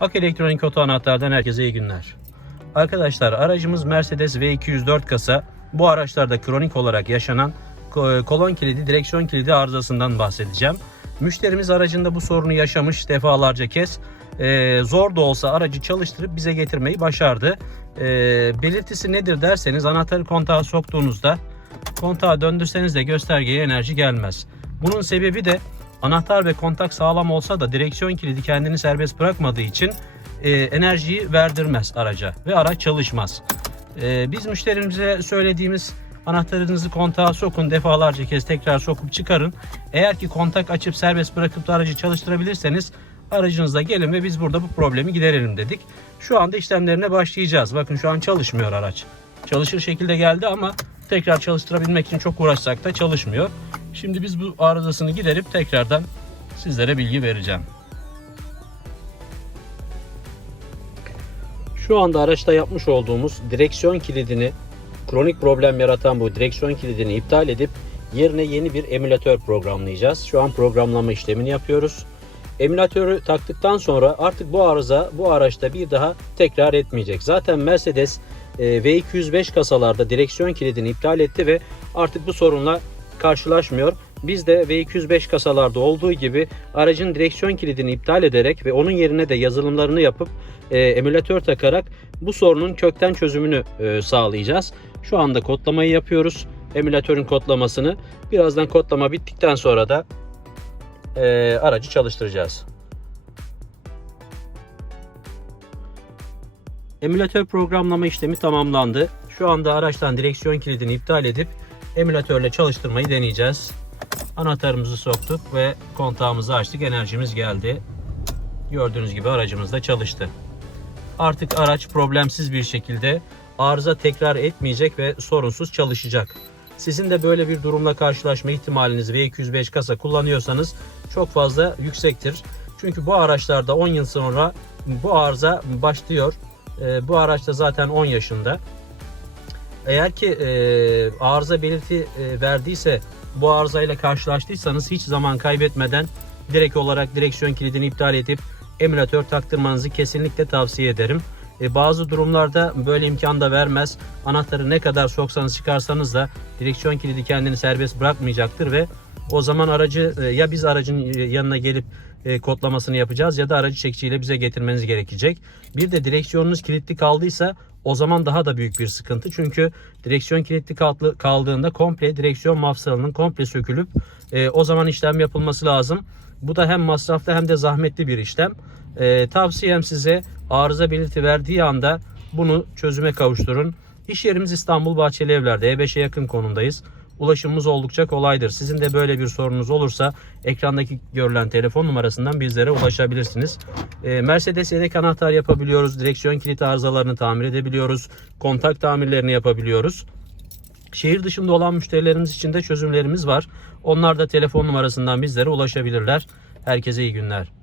Ak Elektronik Oto Anahtar'dan herkese iyi günler. Arkadaşlar aracımız Mercedes V204 kasa. Bu araçlarda kronik olarak yaşanan ko- kolon kilidi, direksiyon kilidi arızasından bahsedeceğim. Müşterimiz aracında bu sorunu yaşamış defalarca kez. Ee, zor da olsa aracı çalıştırıp bize getirmeyi başardı. Ee, belirtisi nedir derseniz anahtarı kontağa soktuğunuzda kontağı döndürseniz de göstergeye enerji gelmez. Bunun sebebi de anahtar ve kontak sağlam olsa da direksiyon kilidi kendini serbest bırakmadığı için e, enerjiyi verdirmez araca ve araç çalışmaz. E, biz müşterimize söylediğimiz anahtarınızı kontağa sokun defalarca kez tekrar sokup çıkarın. Eğer ki kontak açıp serbest bırakıp da aracı çalıştırabilirseniz aracınızla gelin ve biz burada bu problemi giderelim dedik. Şu anda işlemlerine başlayacağız. Bakın şu an çalışmıyor araç. Çalışır şekilde geldi ama tekrar çalıştırabilmek için çok uğraşsak da çalışmıyor. Şimdi biz bu arızasını giderip tekrardan sizlere bilgi vereceğim. Şu anda araçta yapmış olduğumuz direksiyon kilidini kronik problem yaratan bu direksiyon kilidini iptal edip yerine yeni bir emülatör programlayacağız. Şu an programlama işlemini yapıyoruz. Emülatörü taktıktan sonra artık bu arıza bu araçta bir daha tekrar etmeyecek. Zaten Mercedes e, V205 kasalarda direksiyon kilidini iptal etti ve artık bu sorunla karşılaşmıyor. Biz de V205 kasalarda olduğu gibi aracın direksiyon kilidini iptal ederek ve onun yerine de yazılımlarını yapıp e, emülatör takarak bu sorunun kökten çözümünü e, sağlayacağız. Şu anda kodlamayı yapıyoruz. Emülatörün kodlamasını. Birazdan kodlama bittikten sonra da e, aracı çalıştıracağız. Emülatör programlama işlemi tamamlandı. Şu anda araçtan direksiyon kilidini iptal edip emülatörle çalıştırmayı deneyeceğiz. Anahtarımızı soktuk ve kontağımızı açtık. Enerjimiz geldi. Gördüğünüz gibi aracımız da çalıştı. Artık araç problemsiz bir şekilde arıza tekrar etmeyecek ve sorunsuz çalışacak. Sizin de böyle bir durumla karşılaşma ihtimaliniz V205 kasa kullanıyorsanız çok fazla yüksektir. Çünkü bu araçlarda 10 yıl sonra bu arıza başlıyor. Ee, bu araçta zaten 10 yaşında. Eğer ki e, arıza belirti e, verdiyse bu arızayla karşılaştıysanız hiç zaman kaybetmeden direkt olarak direksiyon kilidini iptal edip emülatör taktırmanızı kesinlikle tavsiye ederim. E, bazı durumlarda böyle imkan da vermez. Anahtarı ne kadar soksanız çıkarsanız da direksiyon kilidi kendini serbest bırakmayacaktır ve o zaman aracı e, ya biz aracın e, yanına gelip e, kodlamasını yapacağız ya da aracı çekiciyle bize getirmeniz gerekecek. Bir de direksiyonunuz kilitli kaldıysa o zaman daha da büyük bir sıkıntı. Çünkü direksiyon kilitli kaldı- kaldığında komple direksiyon mafsalının komple sökülüp o zaman işlem yapılması lazım. Bu da hem masraflı hem de zahmetli bir işlem. Tavsiyem size arıza belirti verdiği anda bunu çözüme kavuşturun. İş yerimiz İstanbul Bahçeli Evler'de E5'e yakın konumdayız. Ulaşımımız oldukça kolaydır. Sizin de böyle bir sorunuz olursa ekrandaki görülen telefon numarasından bizlere ulaşabilirsiniz. E, Mercedes yedek anahtar yapabiliyoruz. Direksiyon kilit arızalarını tamir edebiliyoruz. Kontak tamirlerini yapabiliyoruz. Şehir dışında olan müşterilerimiz için de çözümlerimiz var. Onlar da telefon numarasından bizlere ulaşabilirler. Herkese iyi günler.